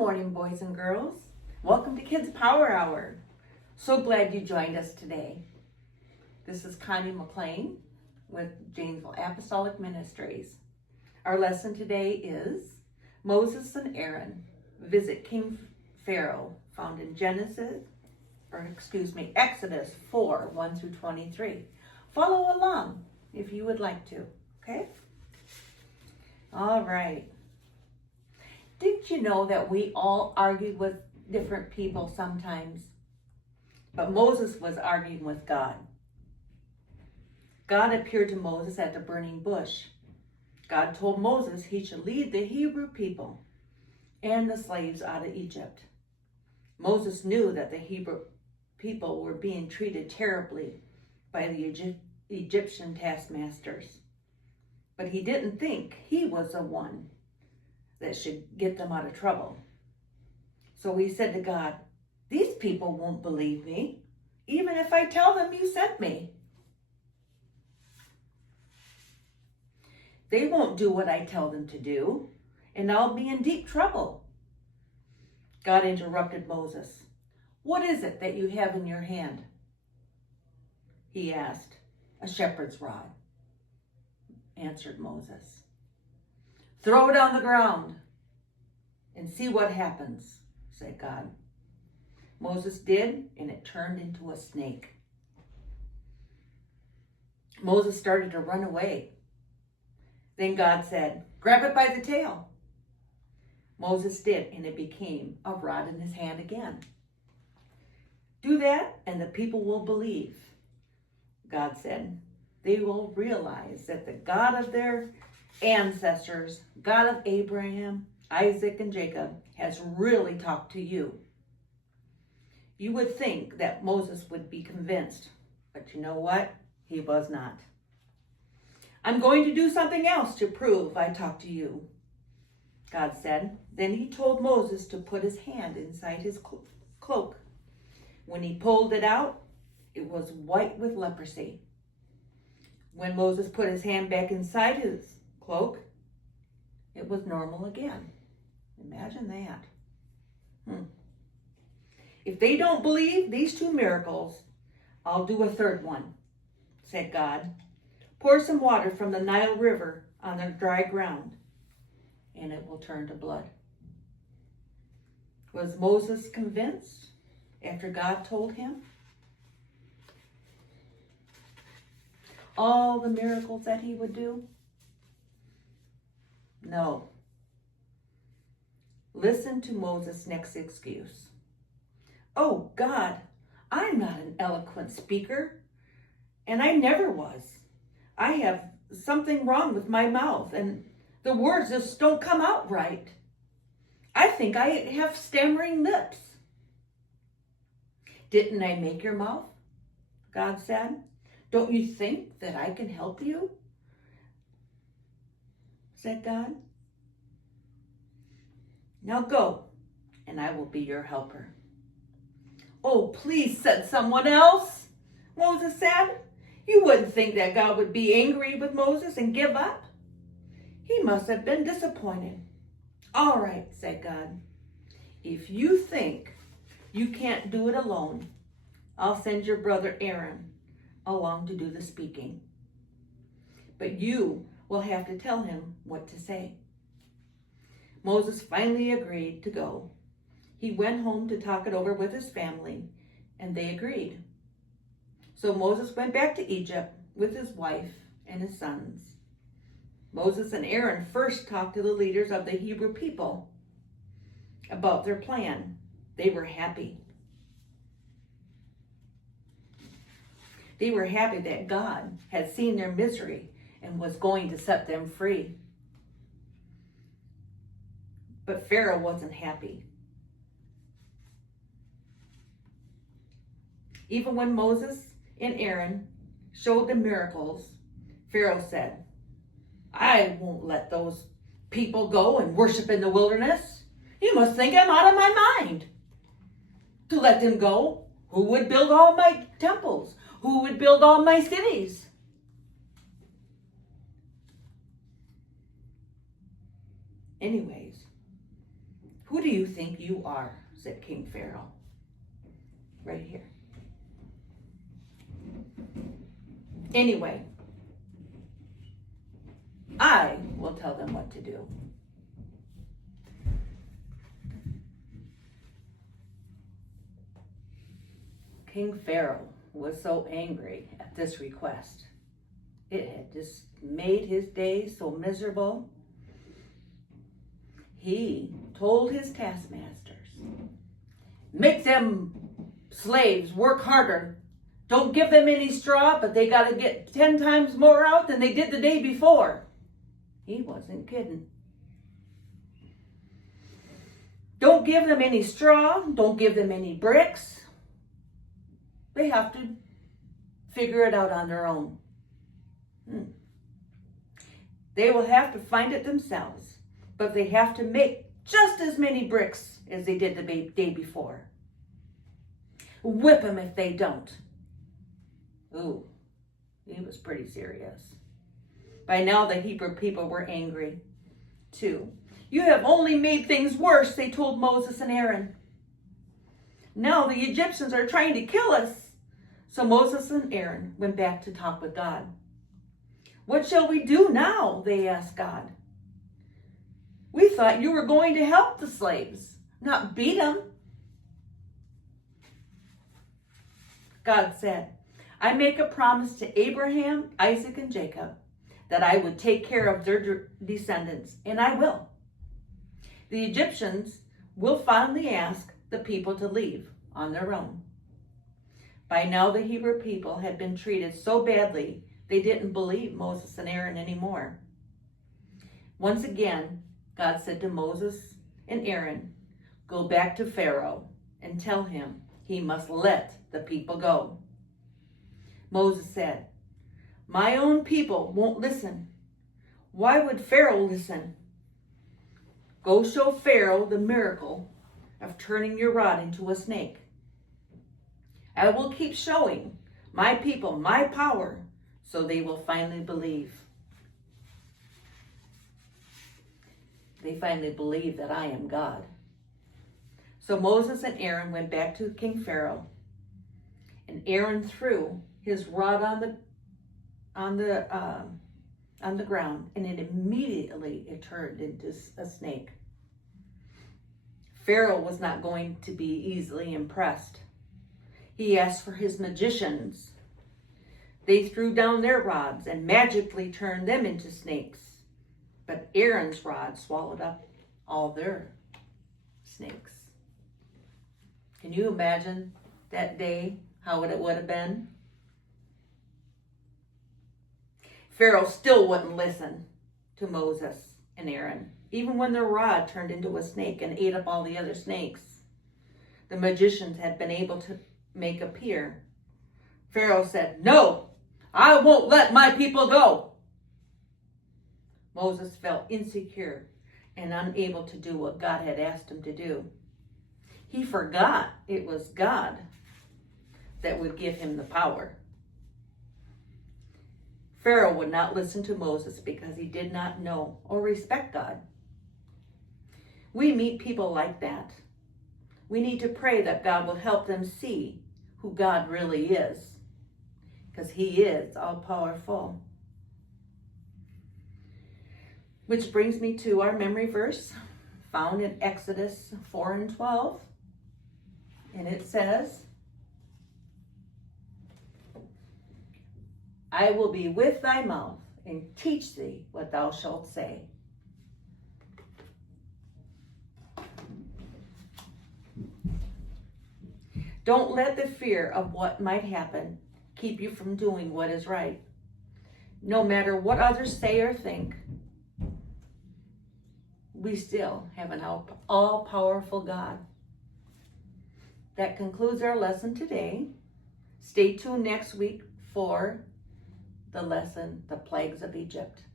morning, boys and girls. Welcome to Kids Power Hour. So glad you joined us today. This is Connie McClain with Janesville Apostolic Ministries. Our lesson today is Moses and Aaron visit King Pharaoh, found in Exodus 4, 1 through 23. Follow along if you would like to, okay? All right. Did you know that we all argue with different people sometimes? But Moses was arguing with God. God appeared to Moses at the burning bush. God told Moses he should lead the Hebrew people and the slaves out of Egypt. Moses knew that the Hebrew people were being treated terribly by the Egyptian taskmasters. But he didn't think he was the one that should get them out of trouble. So he said to God, "These people won't believe me, even if I tell them you sent me. They won't do what I tell them to do, and I'll be in deep trouble." God interrupted Moses. "What is it that you have in your hand?" He asked. "A shepherd's rod," answered Moses. "Throw it on the ground and see what happens," said God. Moses did, and it turned into a snake. Moses started to run away. Then God said, "Grab it by the tail." Moses did, and it became a rod in his hand again. "Do that, and the people will believe," God said. "They will realize that the God of their ancestors, God of Abraham, Isaac, and Jacob, has really talked to you." You would think that Moses would be convinced, but you know what? He was not. "I'm going to do something else to prove I talked to you," God said. Then he told Moses to put his hand inside his cloak. When he pulled it out, it was white with leprosy. When Moses put his hand back inside his cloak, it was normal again. Imagine that. "If they don't believe these two miracles, I'll do a third one," said God. "Pour some water from the Nile River on the dry ground, and it will turn to blood." Was Moses convinced after God told him all the miracles that he would do? No. Listen to Moses' next excuse. "Oh, God, I'm not an eloquent speaker, and I never was. I have something wrong with my mouth, and the words just don't come out right. I think I have stammering lips." "Didn't I make your mouth?" God said. "Don't you think that I can help you?" said God. "Now go, and I will be your helper." "Oh, please," said someone else. Moses said. You wouldn't think that God would be angry with Moses and give up. He must have been disappointed. "All right," said God. "If you think you can't do it alone, I'll send your brother Aaron along to do the speaking. But you will have to tell him what to say." Moses finally agreed to go. He went home to talk it over with his family, and they agreed. So Moses went back to Egypt with his wife and his sons. Moses and Aaron first talked to the leaders of the Hebrew people about their plan. They were happy. They were happy that God had seen their misery and was going to set them free. But Pharaoh wasn't happy. Even when Moses and Aaron showed the miracles, Pharaoh said, "I won't let those people go and worship in the wilderness. You must think I'm out of my mind. To let them go, who would build all my temples? Who would build all my cities?" Anyways, who "Who do you think you are?" said King Pharaoh. Right here. "Anyway, I will tell them what to do." King Pharaoh was so angry at this request. It had just made his day so miserable. He told his taskmasters, "Make them slaves work harder. Don't give them any straw, but they got to get 10 times more out than they did the day before." He wasn't kidding. Don't give them any straw. Don't give them any bricks. They have to figure it out on their own. They will have to find it themselves, but they have to make just as many bricks as they did the day before. Whip them if they don't. Ooh, he was pretty serious. By now the Hebrew people were angry too. "You have only made things worse," they told Moses and Aaron. "Now the Egyptians are trying to kill us." So Moses and Aaron went back to talk with God. "What shall we do now?" they asked God. "We thought you were going to help the slaves, not beat them." God said, "I make a promise to Abraham, Isaac, and Jacob that I would take care of their descendants, and I will. The Egyptians will finally ask the people to leave on their own." By now the Hebrew people had been treated so badly they didn't believe Moses and Aaron anymore. Once again, God said to Moses and Aaron, "Go back to Pharaoh and tell him he must let the people go." Moses said, "My own people won't listen. Why would Pharaoh listen? Go show Pharaoh the miracle of turning your rod into a snake. I will keep showing my people my power so they will finally believe." They finally believe that I am God. So Moses and Aaron went back to King Pharaoh, and Aaron threw his rod on the ground, and it turned into a snake. Pharaoh was not going to be easily impressed. He asked for his magicians. They threw down their rods and magically turned them into snakes. But Aaron's rod swallowed up all their snakes. Can you imagine that day, how it would have been? Pharaoh still wouldn't listen to Moses and Aaron, even when their rod turned into a snake and ate up all the other snakes the magicians had been able to make appear. Pharaoh said, "No, I won't let my people go." Moses felt insecure and unable to do what God had asked him to do. He forgot it was God that would give him the power. Pharaoh would not listen to Moses because he did not know or respect God. We meet people like that. We need to pray that God will help them see who God really is, because he is all-powerful. Which brings me to our memory verse found in Exodus 4:12. And it says, "I will be with thy mouth and teach thee what thou shalt say." Don't let the fear of what might happen keep you from doing what is right. No matter what others say or think, we still have an all-powerful God. That concludes our lesson today. Stay tuned next week for the lesson, The Plagues of Egypt.